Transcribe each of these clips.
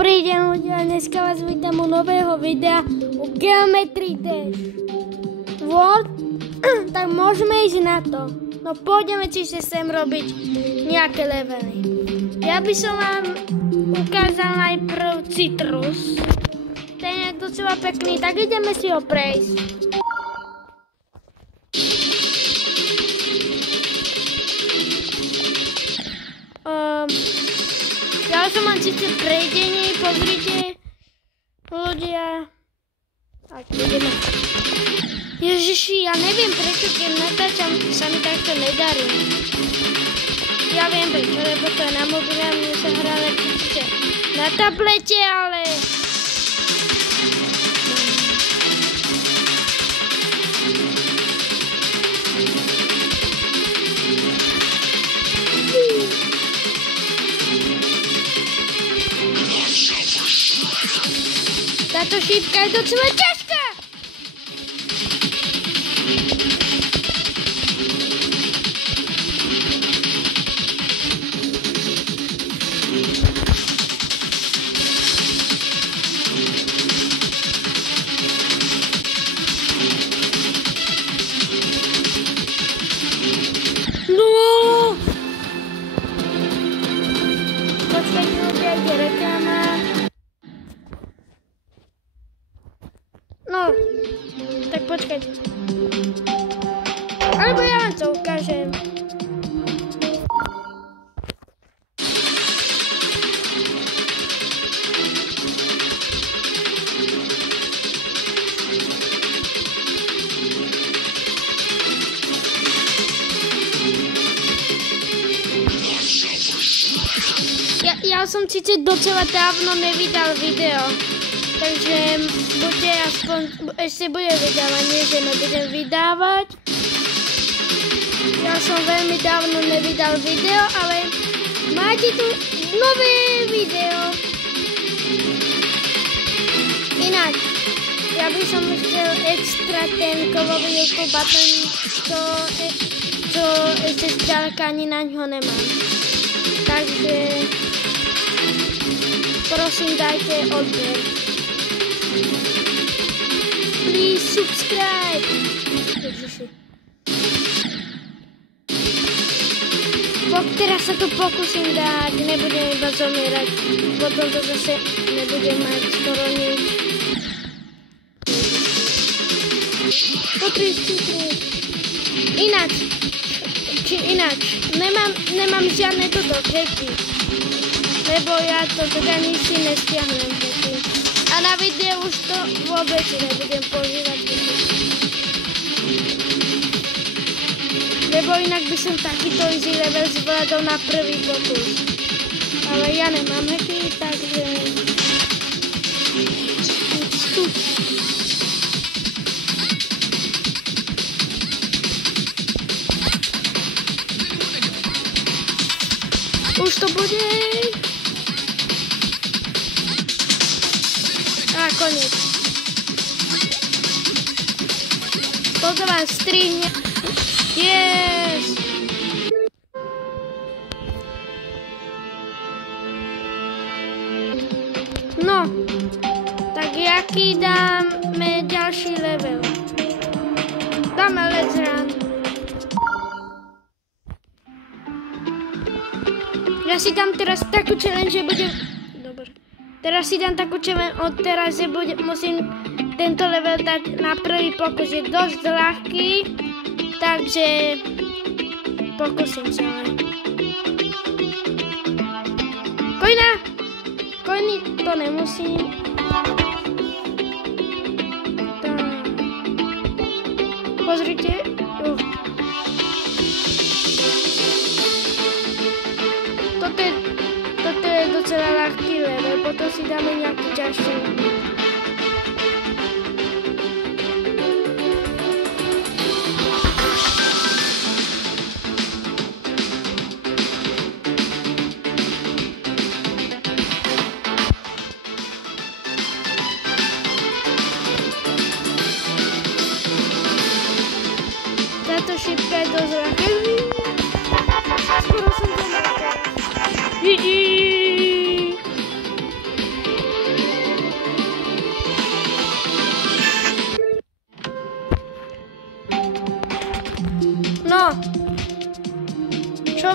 Dobrý den ľudia, dneska vás vítam u nového videa o Geometry Dash World. Tak môžeme ísť na to. No pôjdeme čiže sem robiť nejaké levely. Ja by som vám ukázal najprv Citrus. Ten je docela pekný, tak ideme si ho prejsť. Ja som mám síce prejdenie, pozrite ľudia. Tak ideme. Ježiši, ja neviem prečo, keď natáčam, sa mi takto nedarí. Ja viem prečo, lebo to je na mobile a mne sa hrá lepšie na tablete, ale... Táto šípka je docela ťažká! No! Počkajte, ľudia, ide reklama. No, tak počkajte. Alebo ja vám to ukážem. Ja som síce docela dávno nevydal video. Takže bude aspoň, ešte bude vydávanie, že nebudem vydávať. Ja som veľmi dávno nevydal video, ale máte tu nové video. Inak, ja by som chcel extra ten kovový YouTube button, čo ešte zďaleka ani na ňo nemám. Takže prosím, dajte odber. Please subscribe. Ježiši. Teraz sa to pokúsim dať, nebudem iba zomierať. Potom to zase nebudem mať skoro nič. Potríš. Ináč. Nemám žiadne toto hacky. Lebo ja to ani si nestiahnem hacky. A na videu už to vôbec nebudem používať. Lebo inak by som takýto easy level zvládol na prvý pokus. Ale ja nemám hacky, takže... Už to bude... A koniec. Toto vám strihne. Yes! No, tak jaký dáme ďalší level? Dáme Let's Run. Ja si dám teraz takú challenge, že budem... Teraz si dám takú challenge od teraz, že musím tento level dať na prvý pokus. Je dosť ľahký, takže pokúsim sa. Kojny to nemusím. Tak. Pozrite. Toto je docela ľahký level, potom si dáme nejaký ťažší. Táto šípka je dosť ľahká. Skoro som to nakal.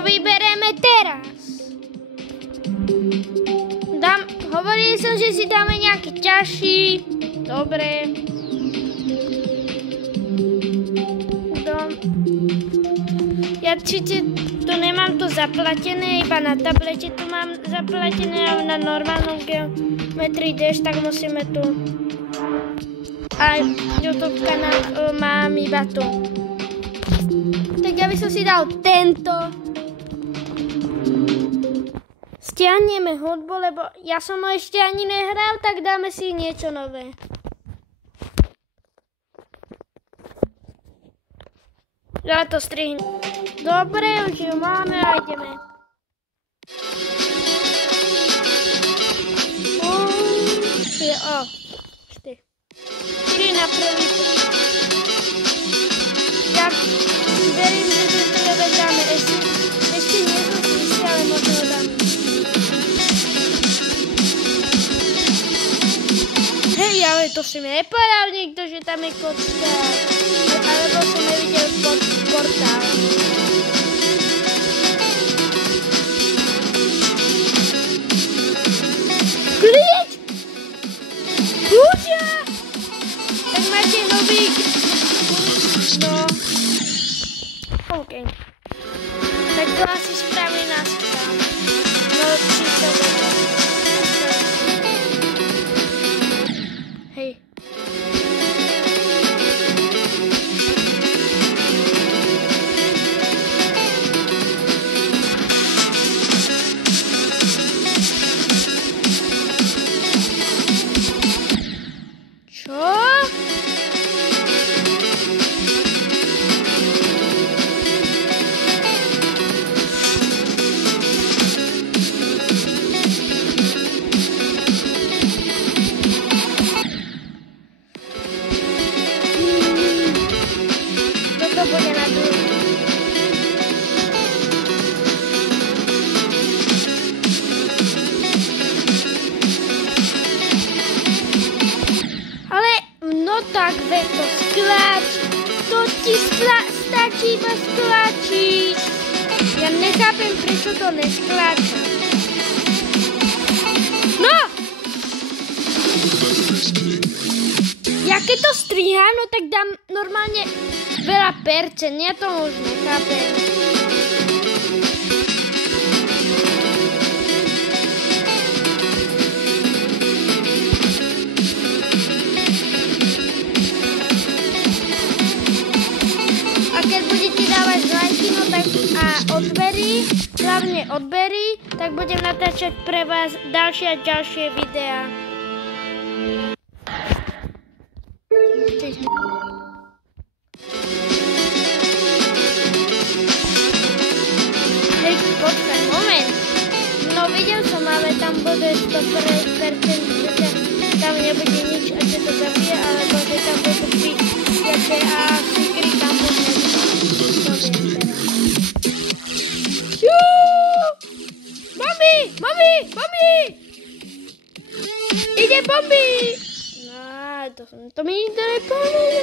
vybereme teraz? Hovoril som, že si dáme nejaký ťažší. Dobre. Ja síce to nemám to zaplatené, iba na tablete to mám zaplatené a na normálnom Geometry Dash, tak musíme tu. A YouTube kanál mám iba tu. Tak ja by som si dal tento. Stiahneme hudbu, lebo ja som ho ešte ani nehral, tak dáme si niečo nové. Ja to strihnem. Dobre, už ju máme a ideme. Štyri na prvý. Ja verím, že to nevedáme. Ešte nie som si istý, ale možno ho dáme. Hej, ale to si mi nepovedal nikto, že tam je kocka. Alebo som nevidel portál. Kliď! Ľudia! Tak máte nový... No... OK. Tak to asi spraví nás tam. No, čisto dobro. Hej. Stačí iba skláčiť. Ja nechápem, prečo to neskláča. No! Ja keď to strihám, no tak dám normálne veľa percent. Ja to už nechápem. Odbery, hlavne odbery, tak budem natáčať pre vás ďalšie a ďalšie videá. Hej, počkaj, moment. No videl som, ale tam bude 100%, že tam nebude nič a že to zabije, alebo že tam budú pijače a sigry tam bude. To viem teraz. Mami! Ide bomby! No, to mi nikto nepomôže.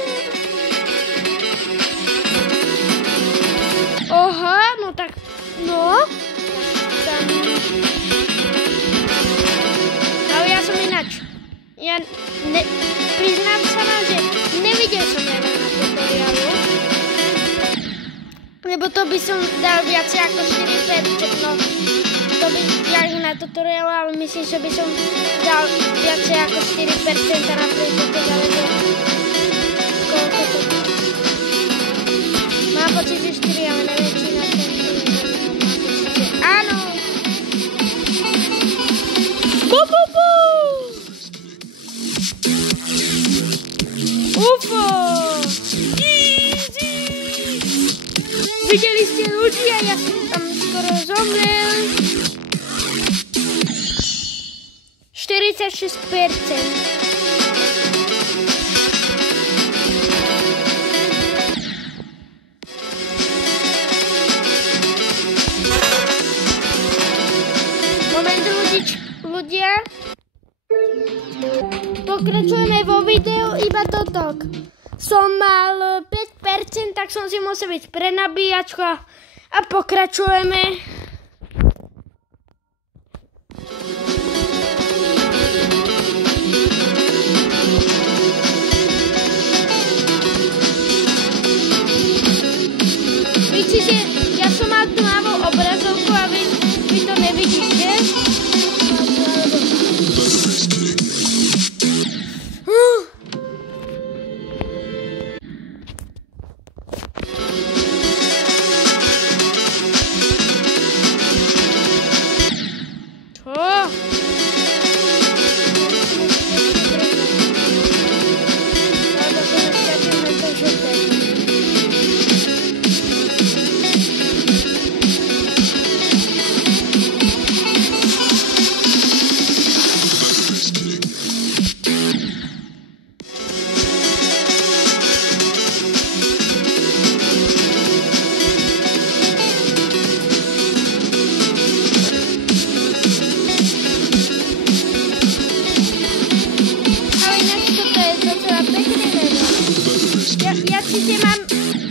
Oha, no tak, no. Tam... Ale ja som ináč. Priznám sa vám, že nevidel som na tutoriálu. Lebo to by som dal viacej ako 4%, no. To by ja na tutoriálu, ale myslím, že by som dal viacej ako 4% na príklad, ale to... Koľko to je? Mám pocit, že 4, ale neviem, či na ten... Áno! Bu! UFO! Easy! Videli ste ľudia, ja som tam skoro zomrel. 46%. Moment, ľudia. Pokračujeme vo videu iba toto. Som mal 5%, tak som si musel byť pre nabíjačku a A pokračujeme. Víte, že ja som mal tu malú obrazovku a vy to nevidíte?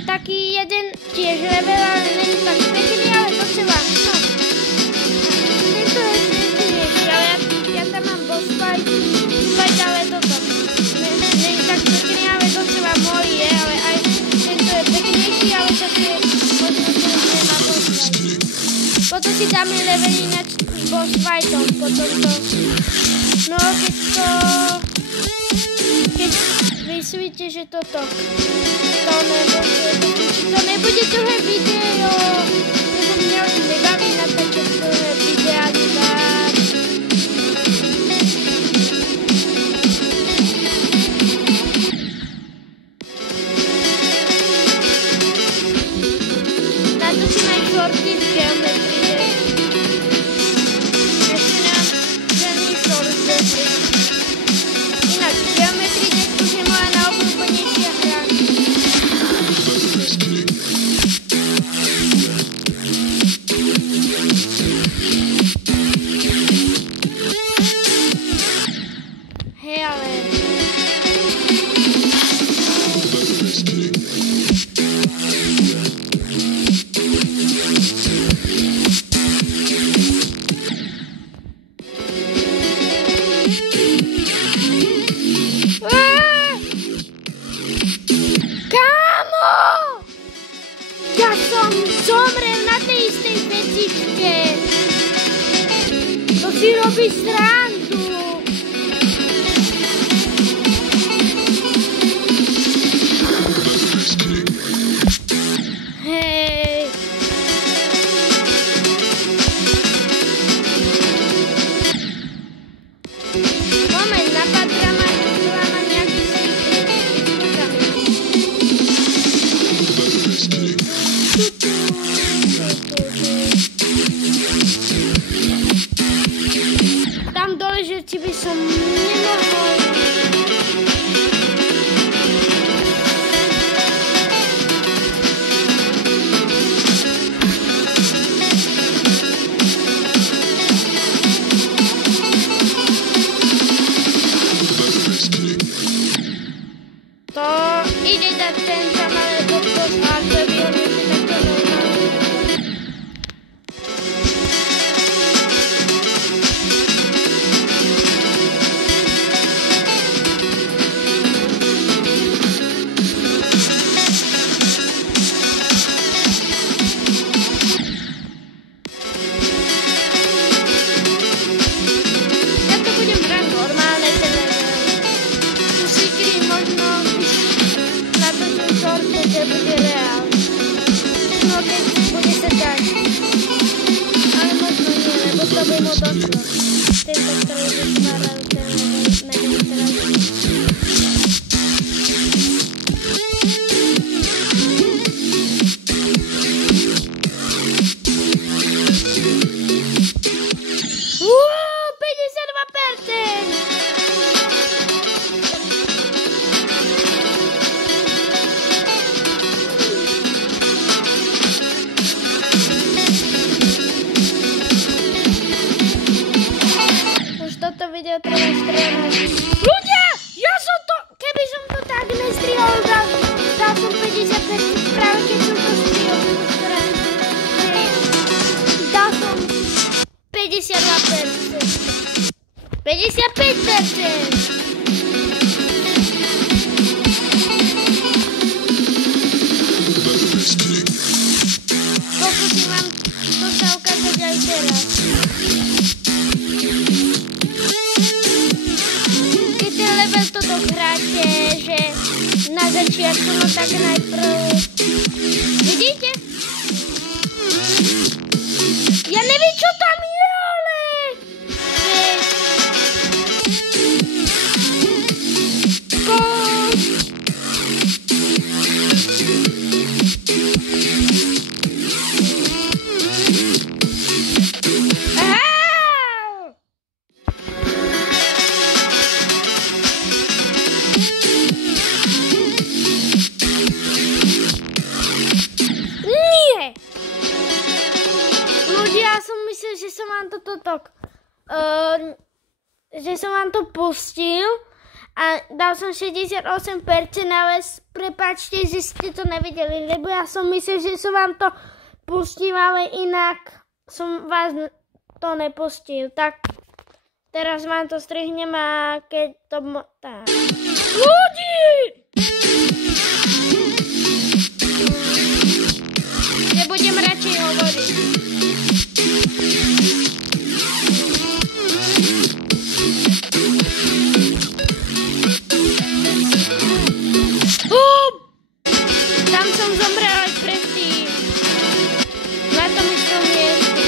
Taký jeden tiež level, ale není tak pekný, ale docela, no. Tento je peknejší, ale ja tam mám boss fight, ale toto. Není tak pekný, ale docela môj je, ale aj tento je peknejší, ale také možno to nemá boss fight. Potom si dáme level ináč s boss fightom, potom to, no keď vysvíte, že toto. To nebude dlhé video, lebo mňa už nebaví natáčať dlhé videa, nedať. Natočím aj shorty z geometrie. Ešte nám žádný short zepli. Inak geometrie už je moja najobľúbenejšia hra. Zomrel na tej istej vecičke. To si robí srandu. Hej. Moment, napadla ma nejaký secret. Tam dole, že ti by som nemohol. To ide dať ten tam, ale to hardware vyhodnúť takto normálne. Ľudia, ja som to, keby som to tak nestrihol, dal som 50 práve keď som to strihol. 52%. 55%. Pokúsim vám to sa ukázať aj teraz. Keď ten level to dohráte, že na začiatku, no tak najprv... Vidíte? Ja neviem, čo tam je, ale... Že som vám to pustil a dal som 68%, ale prepáčte, že ste to nevideli, lebo ja som myslel, že som vám to pustil, ale inak som vás to nepustil. Tak teraz vám to strihnem a keď to... Tak. Ľudí! Nebudem radšej hovoriť. Tam som zomrel aj predtým. Na tom istom mieste.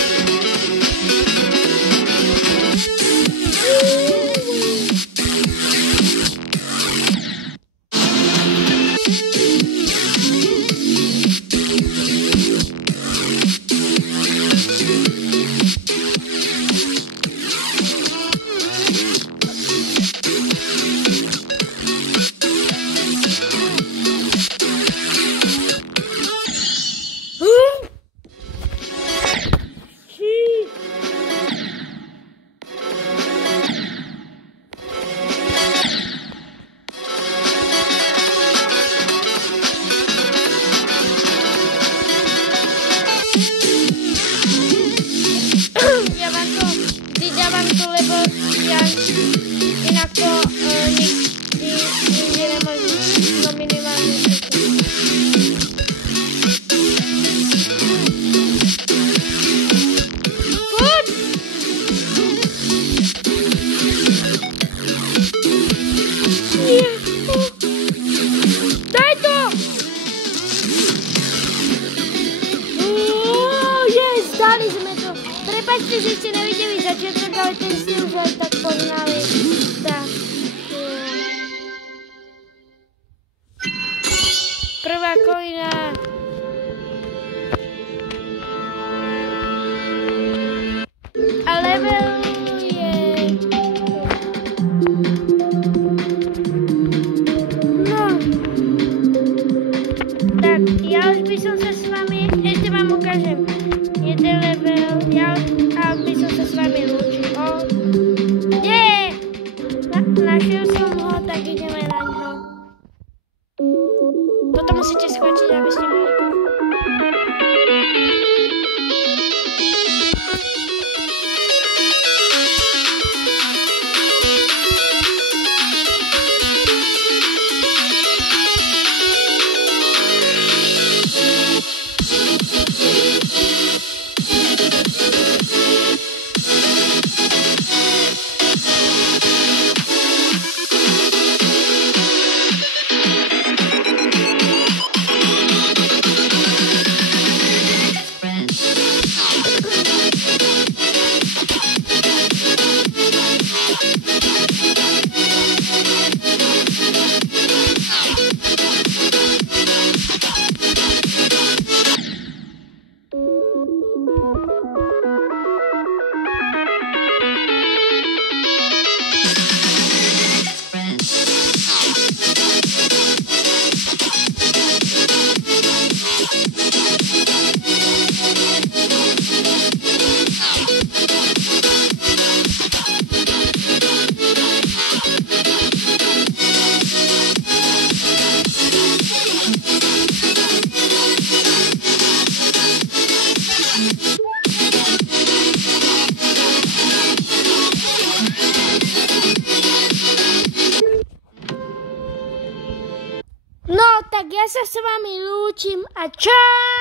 tak ja sa s vami lúčim a čau!